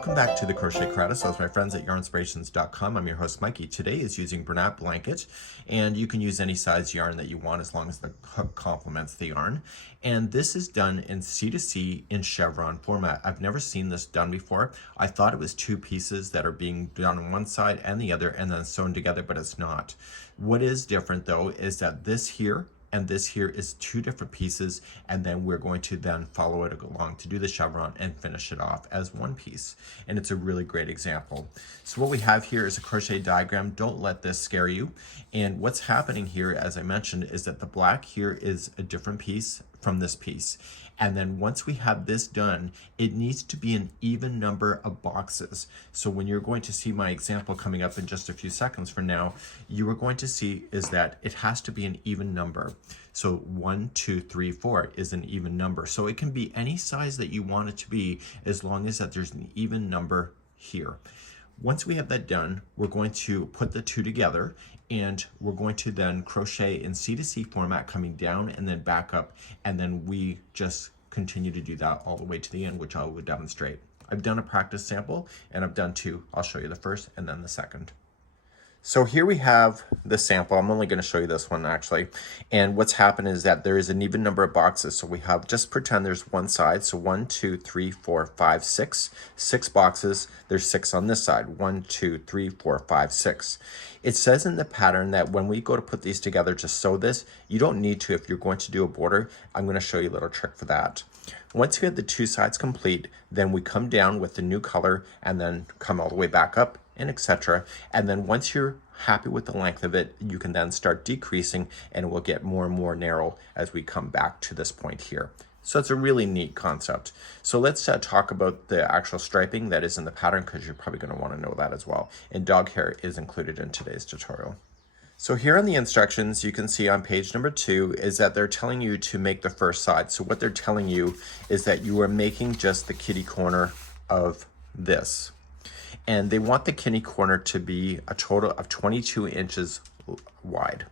Welcome back to the Crochet Credits. That's my friends at yarnspirations.com. I'm your host Mikey. Today is using Bernat Blanket, and you can use any size yarn that you want as long as the hook complements the yarn. And this is done in C2C in chevron format. I've never seen this done before. I thought it was two pieces that are being done on one side and the other and then sewn together, but it's not. What is different though is that this here and this here is two different pieces, and then we're going to then follow it along to do the chevron and finish it off as one piece. And it's a really great example. So what we have here is a crochet diagram. Don't let this scare you. And what's happening here, as I mentioned, is that the black here is a different piece from this piece. And then once we have this done, it needs to be an even number of boxes. So when you're going to see my example coming up in just a few seconds from now, you are going to see is that it has to be an even number. So 1, 2, 3, 4 is an even number. So it can be any size that you want it to be as long as that there's an even number here. Once we have that done, we're going to put the two together, and we're going to then crochet in C2C format coming down and then back up, and then we just continue to do that all the way to the end, which I will demonstrate. I've done a practice sample and I've done two. I'll show you the first and then the second. So here we have the sample. I'm only going to show you this one actually. And what's happened is that there is an even number of boxes. So we have, just pretend there's one side. So 1, 2, 3, 4, 5, 6. 6 boxes. There's 6 on this side. 1, 2, 3, 4, 5, 6. It says in the pattern that when we go to put these together to sew this, you don't need to if you're going to do a border. I'm going to show you a little trick for that. Once you have the two sides complete, then we come down with the new color and then come all the way back up, and etc. And then once you're happy with the length of it, you can then start decreasing, and it will get more and more narrow as we come back to this point here. So it's a really neat concept. So let's talk about the actual striping that is in the pattern, because you're probably going to want to know that as well. And dog hair is included in today's tutorial. So here on the instructions, you can see on page number 2 is that they're telling you to make the first side. So what they're telling you is that you are making just the kitty corner of this. And they want the kitty corner to be a total of 22 inches wide.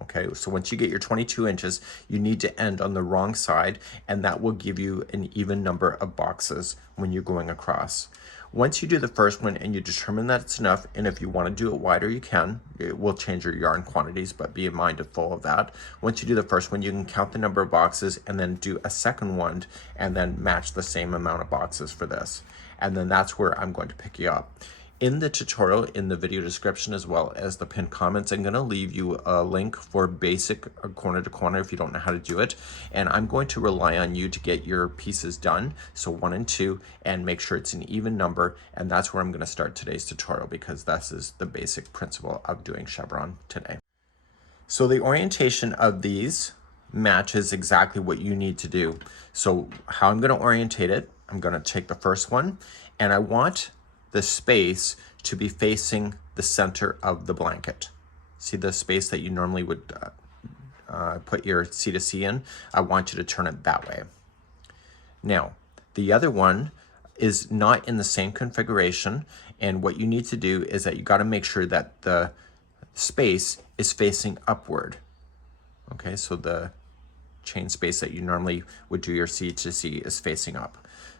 Okay, so once you get your 22 inches, you need to end on the wrong side, and that will give you an even number of boxes when you're going across. Once you do the first one and you determine that it's enough, and if you want to do it wider, you can. It will change your yarn quantities, but be mindful of that. Once you do the first one, you can count the number of boxes and then do a second one and then match the same amount of boxes for this. And then that's where I'm going to pick you up. In the tutorial, in the video description, as well as the pinned comments, I'm going to leave you a link for basic corner to corner if you don't know how to do it. And I'm going to rely on you to get your pieces done, so 1 and 2, and make sure it's an even number. And that's where I'm going to start today's tutorial, because this is the basic principle of doing chevron today. So the orientation of these matches exactly what you need to do. So how I'm going to orientate it, I'm going to take the first one, and I want the space to be facing the center of the blanket. See the space that you normally would put your C2C in? I want you to turn it that way. Now, the other one is not in the same configuration, and what you need to do is that you got to make sure that the space is facing upward. Okay, so the chain space that you normally would do your C2C is facing up.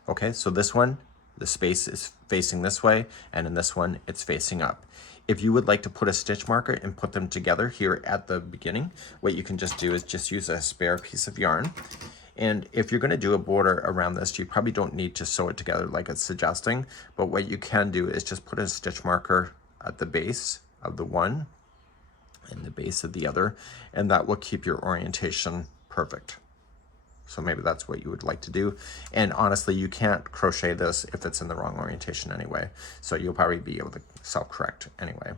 Okay, so this one, the space is facing this way, and in this one, it's facing up. If you would like to put a stitch marker and put them together here at the beginning, what you can just do is just use a spare piece of yarn. And if you're going to do a border around this, you probably don't need to sew it together like it's suggesting, but what you can do is just put a stitch marker at the base of the one and the base of the other, and that will keep your orientation perfect. So maybe that's what you would like to do. And honestly, you can't crochet this if it's in the wrong orientation anyway. So you'll probably be able to self-correct anyway.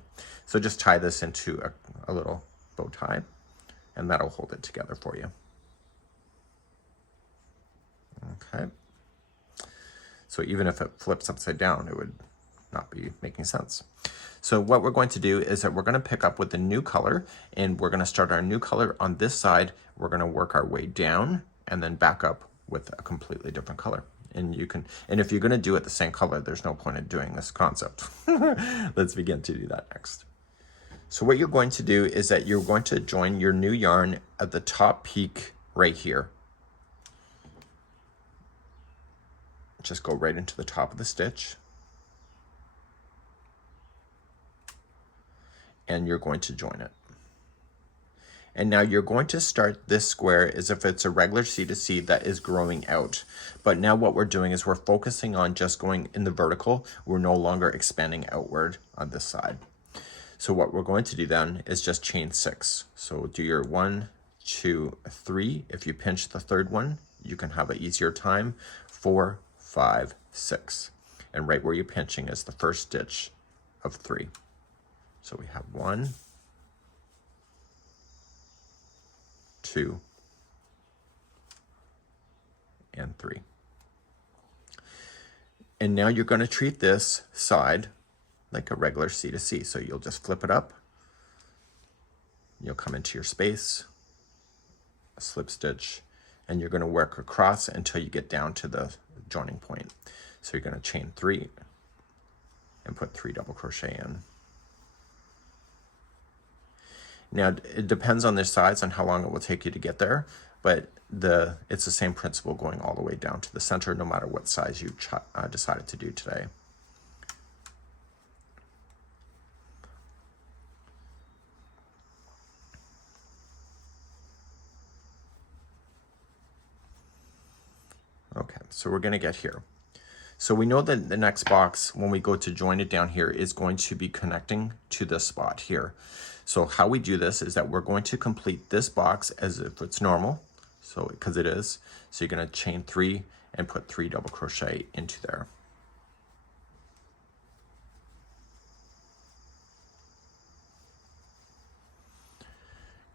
So just tie this into a little bow tie, and that'll hold it together for you. Okay. So even if it flips upside down, it would not be making sense. So what we're going to do is that we're going to pick up with the new color, and we're going to start our new color on this side. We're going to work our way down and then back up with a completely different color. And you can, and if you're going to do it the same color, there's no point in doing this concept. Let's begin to do that next. So what you're going to do is that you're going to join your new yarn at the top peak right here. Just go right into the top of the stitch. and you're going to join it. And now you're going to start this square as if it's a regular C2C that is growing out. But now what we're doing is we're focusing on just going in the vertical. We're no longer expanding outward on this side. So what we're going to do then is just chain 6. So do your 1, 2, 3. If you pinch the third one, you can have an easier time. 4, 5, 6. And right where you're pinching is the first stitch of 3. So we have 1, 2, and 3. And now you're going to treat this side like a regular C2C. So you'll just flip it up. You'll come into your space, a slip stitch, and you're going to work across until you get down to the joining point. So you're going to chain 3 and put 3 double crochet in. Now, it depends on the size and how long it will take you to get there, but it's the same principle going all the way down to the center, no matter what size you decided to do today. Okay, so we're going to get here. So we know that the next box, when we go to join it down here, is going to be connecting to this spot here. So how we do this is that we're going to complete this box as if it's normal, so because it is. So you're going to chain 3 and put 3 double crochet into there.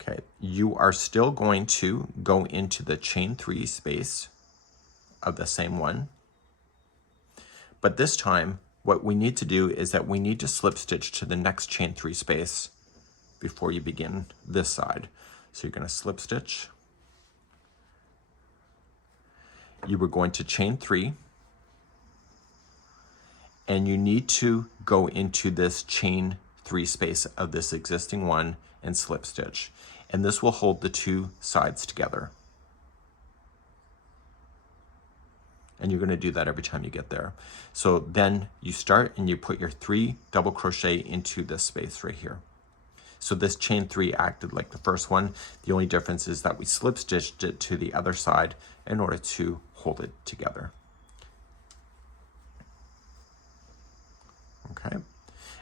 Okay, you are still going to go into the chain 3 space of the same one. But this time, what we need to do is that we need to slip stitch to the next chain 3 space before you begin this side. So you're going to slip stitch. You were going to chain 3. And you need to go into this chain 3 space of this existing one and slip stitch. And this will hold the 2 sides together. And you're going to do that every time you get there. So then you start and you put your 3 double crochet into this space right here. So this chain 3 acted like the first one. The only difference is that we slip stitched it to the other side in order to hold it together. Okay,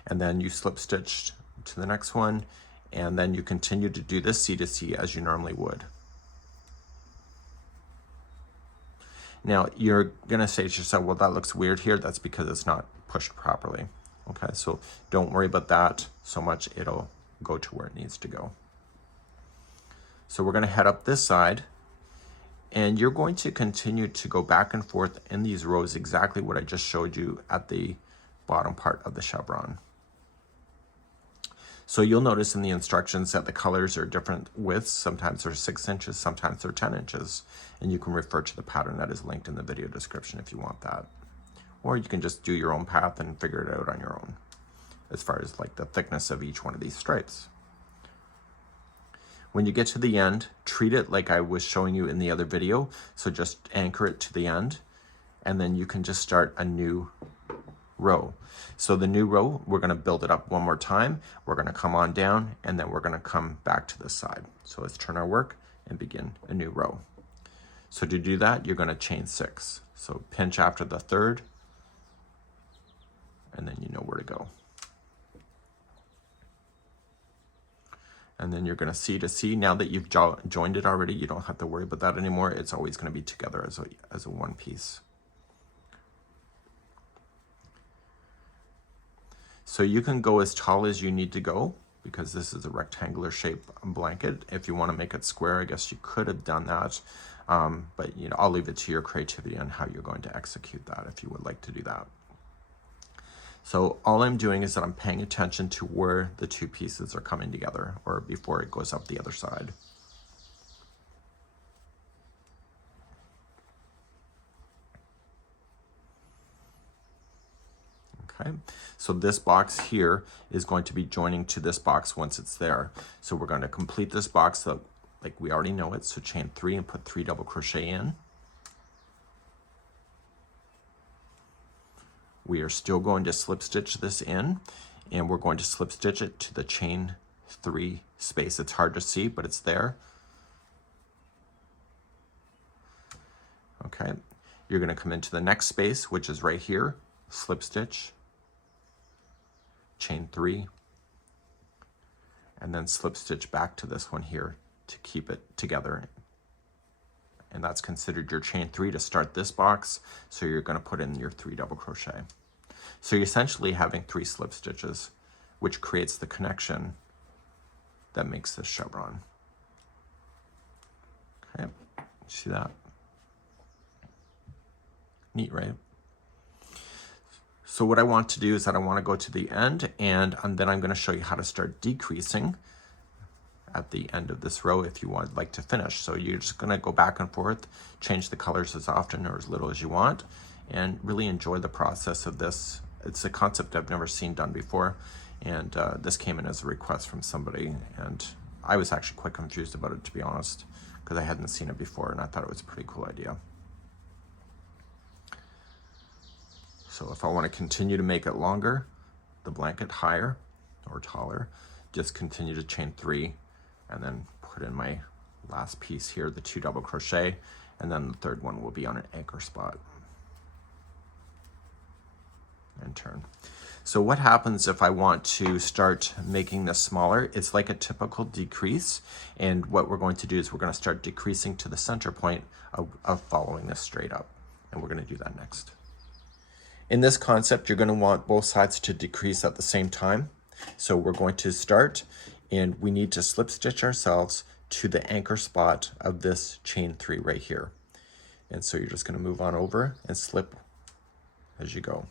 and then you slip stitched to the next one, and then you continue to do this C2C as you normally would. Now you're gonna say to yourself, well, that looks weird here. That's because it's not pushed properly. Okay, so don't worry about that so much. It'll go to where it needs to go. So we're going to head up this side, and you're going to continue to go back and forth in these rows exactly what I just showed you at the bottom part of the chevron. So you'll notice in the instructions that the colors are different widths. Sometimes they're 6 inches, sometimes they're 10 inches, and you can refer to the pattern that is linked in the video description if you want that. Or you can just do your own path and figure it out on your own, as far as like the thickness of each one of these stripes. When you get to the end, treat it like I was showing you in the other video. So just anchor it to the end, and then you can just start a new row. So the new row, we're going to build it up one more time. We're going to come on down, and then we're going to come back to this side. So let's turn our work and begin a new row. So to do that, you're going to chain 6. So pinch after the third, and then you know where to go. And then you're going to C2C. Now that you've joined it already, you don't have to worry about that anymore. It's always going to be together as a one piece. So you can go as tall as you need to go, because this is a rectangular shape blanket. If you want to make it square, I guess you could have done that. But you know, I'll leave it to your creativity on how you're going to execute that if you would like to do that. So all I'm doing is that I'm paying attention to where the 2 pieces are coming together, or before it goes up the other side. Okay, so this box here is going to be joining to this box once it's there. So we're going to complete this box like we already know it. So chain 3 and put 3 double crochet in. We are still going to slip stitch this in, and we're going to slip stitch it to the chain 3 space. It's hard to see, but it's there. Okay, you're going to come into the next space, which is right here, slip stitch, chain 3, and then slip stitch back to this one here to keep it together. And that's considered your chain 3 to start this box, so you're going to put in your 3 double crochet. So you're essentially having 3 slip stitches, which creates the connection that makes this chevron. Okay, see that? Neat, right? So what I want to do is that I want to go to the end, and then I'm going to show you how to start decreasing at the end of this row if you would like to finish. So you're just going to go back and forth, change the colors as often or as little as you want, and really enjoy the process of this. It's a concept I've never seen done before, and this came in as a request from somebody, and I was actually quite confused about it, to be honest, because I hadn't seen it before, and I thought it was a pretty cool idea. So if I want to continue to make it longer, the blanket higher or taller, just continue to chain 3 and then put in my last piece here, the 2 double crochet, and then the third one will be on an anchor spot. And turn. So what happens if I want to start making this smaller? It's like a typical decrease, and what we're going to do is we're going to start decreasing to the center point of following this straight up, and we're going to do that next. In this concept, you're going to want both sides to decrease at the same time. So we're going to start, and we need to slip stitch ourselves to the anchor spot of this chain 3 right here. And so you're just going to move on over and slip as you go.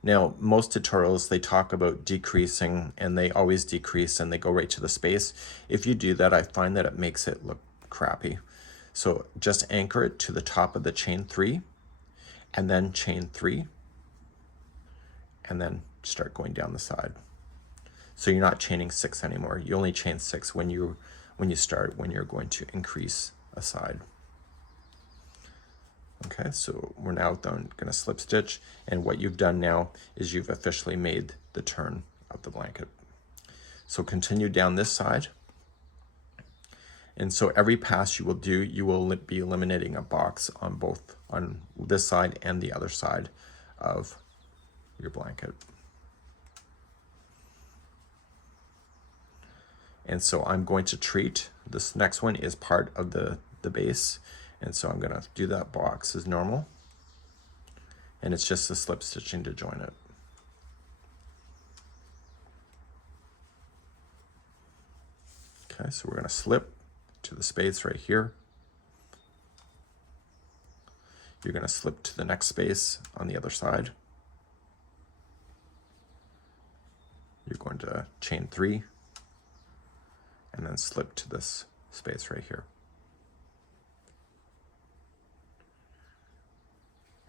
Now, most tutorials, they talk about decreasing, and they always decrease and they go right to the space. If you do that, I find that it makes it look crappy. So just anchor it to the top of the chain 3, and then chain 3, and then start going down the side. So you're not chaining 6 anymore. You only chain 6 when you start, when you're going to increase a side. Okay, so we're now going to slip stitch, and what you've done now is you've officially made the turn of the blanket. So continue down this side, and so every pass you will do, you will be eliminating a box on both, on this side and the other side of your blanket. And so I'm going to treat this next one is part of the base, and so I'm going to do that box as normal, and it's just the slip stitching to join it. Okay, so we're going to slip to the space right here. You're going to slip to the next space on the other side. You're going to chain 3 and then slip to this space right here.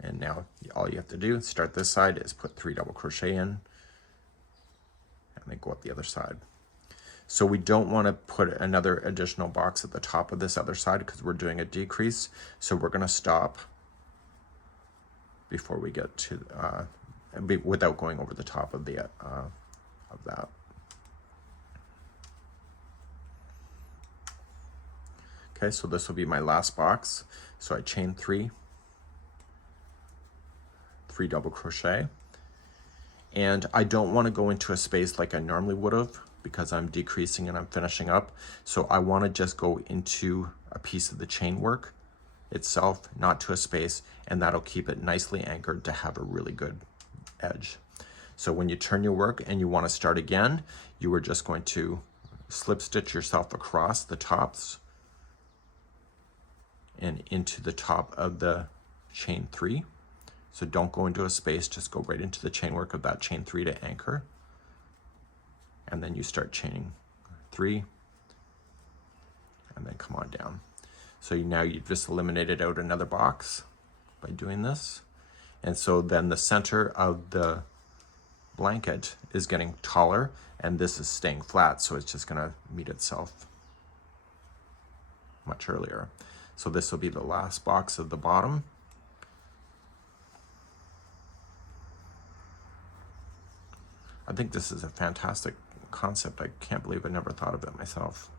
And now all you have to do, start this side, is put 3 double crochet in and then go up the other side. So we don't want to put another additional box at the top of this other side because we're doing a decrease. So we're going to stop before we get to, without going over the top of the of that. Okay, so this will be my last box. So I chain 3, 3 double crochet, and I don't want to go into a space like I normally would have because I'm decreasing and I'm finishing up. So I want to just go into a piece of the chain work itself, not to a space, and that'll keep it nicely anchored to have a really good edge. So when you turn your work and you want to start again, you are just going to slip stitch yourself across the tops and into the top of the chain 3. So don't go into a space, just go right into the chain work of that chain 3 to anchor. And then you start chaining 3 and then come on down. So now you've just eliminated out another box by doing this. And so then the center of the blanket is getting taller and this is staying flat, so it's just going to meet itself much earlier. So this will be the last box of the bottom. I think this is a fantastic concept. I can't believe I never thought of it myself.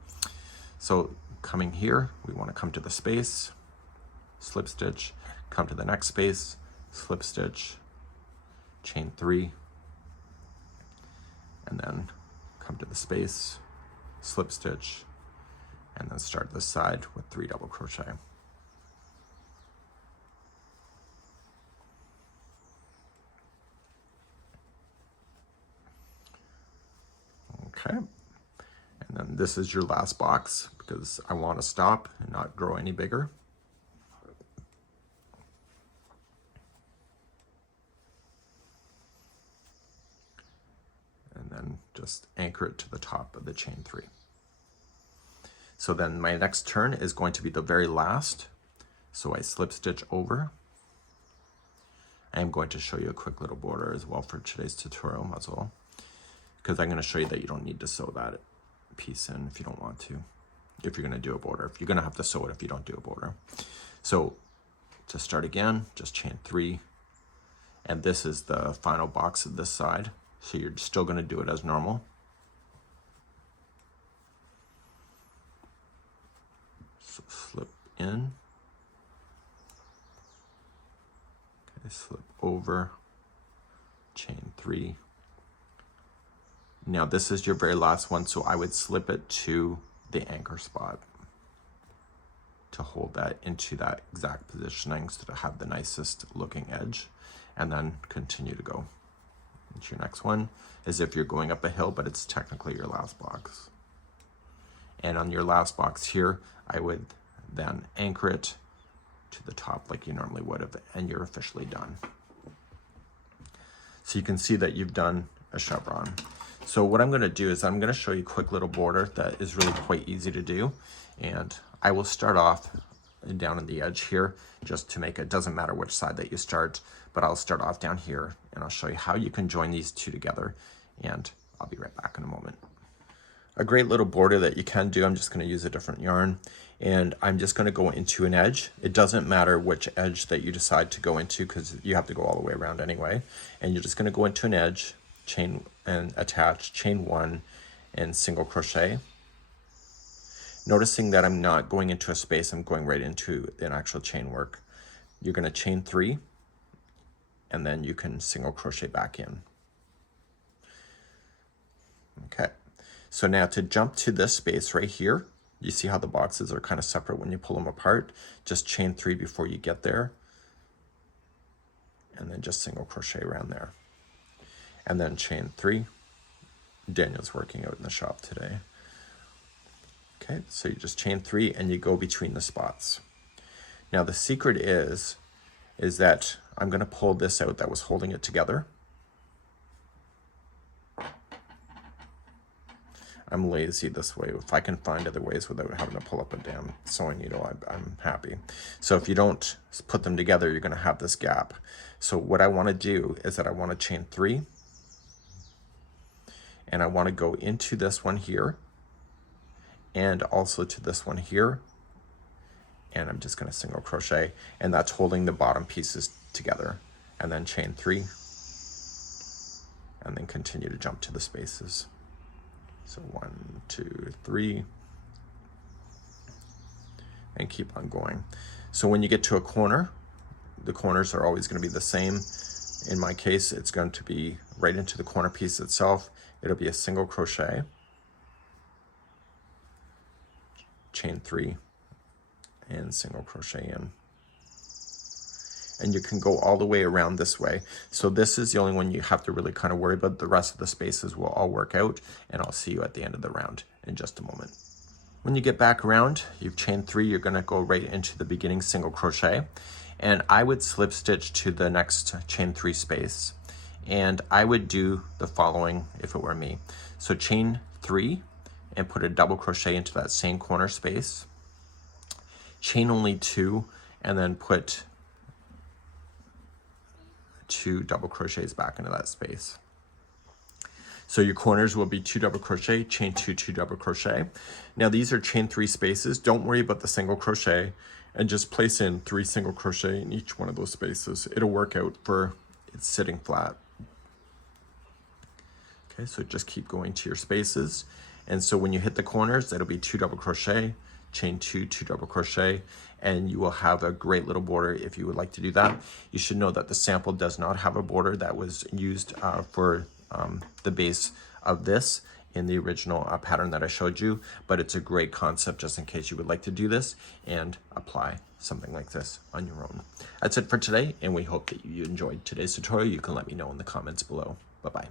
So coming here, we want to come to the space, slip stitch, come to the next space, slip stitch, chain 3, and then come to the space, slip stitch, and then start this side with 3 double crochet. Okay, and then this is your last box because I want to stop and not grow any bigger. And then just anchor it to the top of the chain 3. So then my next turn is going to be the very last. So I slip stitch over. I am going to show you a quick little border as well for today's tutorial as well, because I'm going to show you that you don't need to sew that piece in if you don't want to, if you're going to do a border. If you're going to have to sew it if you don't do a border. So to start again, just chain 3, and this is the final box of this side. So you're still going to do it as normal. So slip in, okay, slip over, chain 3. Now this is your very last one, so I would slip it to the anchor spot to hold that into that exact positioning so to have the nicest looking edge, and then continue to go. Into your next one as if you're going up a hill, but it's technically your last box. And on your last box here, I would then anchor it to the top like you normally would have, and you're officially done. So you can see that you've done a chevron. So what I'm going to do is I'm going to show you a quick little border that is really quite easy to do. And I will start off down in the edge here just to make it, doesn't matter which side that you start, but I'll start off down here and I'll show you how you can join these two together, and I'll be right back in a moment. A great little border that you can do, I'm just going to use a different yarn, and I'm just going to go into an edge. It doesn't matter which edge that you decide to go into because you have to go all the way around anyway. And you're just going to go into an edge, chain and attach, chain 1 and single crochet. Noticing that I'm not going into a space, I'm going right into an actual chain work. You're going to chain 3 and then you can single crochet back in. Okay. So now to jump to this space right here, you see how the boxes are kind of separate when you pull them apart. Just chain 3 before you get there. And then just single crochet around there. And then chain 3. Daniel's working out in the shop today. Okay, so you just chain 3 and you go between the spots. Now the secret is that I'm going to pull this out that was holding it together. I'm lazy this way. If I can find other ways without having to pull up a damn sewing needle, I'm happy. So if you don't put them together, you're going to have this gap. So what I want to do is that I want to chain 3, and I want to go into this one here, and also to this one here, and I'm just going to single crochet, and that's holding the bottom pieces together, and then chain 3, and then continue to jump to the spaces. So 1, 2, 3, and keep on going. So when you get to a corner, the corners are always going to be the same. In my case, it's going to be right into the corner piece itself. It'll be a single crochet, chain 3, and single crochet in. And you can go all the way around this way. So this is the only one you have to really kind of worry about. The rest of the spaces will all work out, and I'll see you at the end of the round in just a moment. When you get back around, you've chained 3, you're gonna go right into the beginning single crochet. And I would slip stitch to the next chain 3 space. And I would do the following if it were me. So chain 3 and put a double crochet into that same corner space. Chain only 2 and then put 2 double crochets back into that space. So your corners will be 2 double crochet, chain 2, 2 double crochet. Now these are chain 3 spaces. Don't worry about the single crochet, and just place in 3 single crochet in each one of those spaces. It'll work out for it sitting flat. Okay, so just keep going to your spaces. And so when you hit the corners, that'll be 2 double crochet, chain 2, 2 double crochet, and you will have a great little border if you would like to do that. You should know that the sample does not have a border that was used for the base of this in the original pattern that I showed you, but it's a great concept just in case you would like to do this and apply something like this on your own. That's it for today, and we hope that you enjoyed today's tutorial. You can let me know in the comments below. Bye-bye.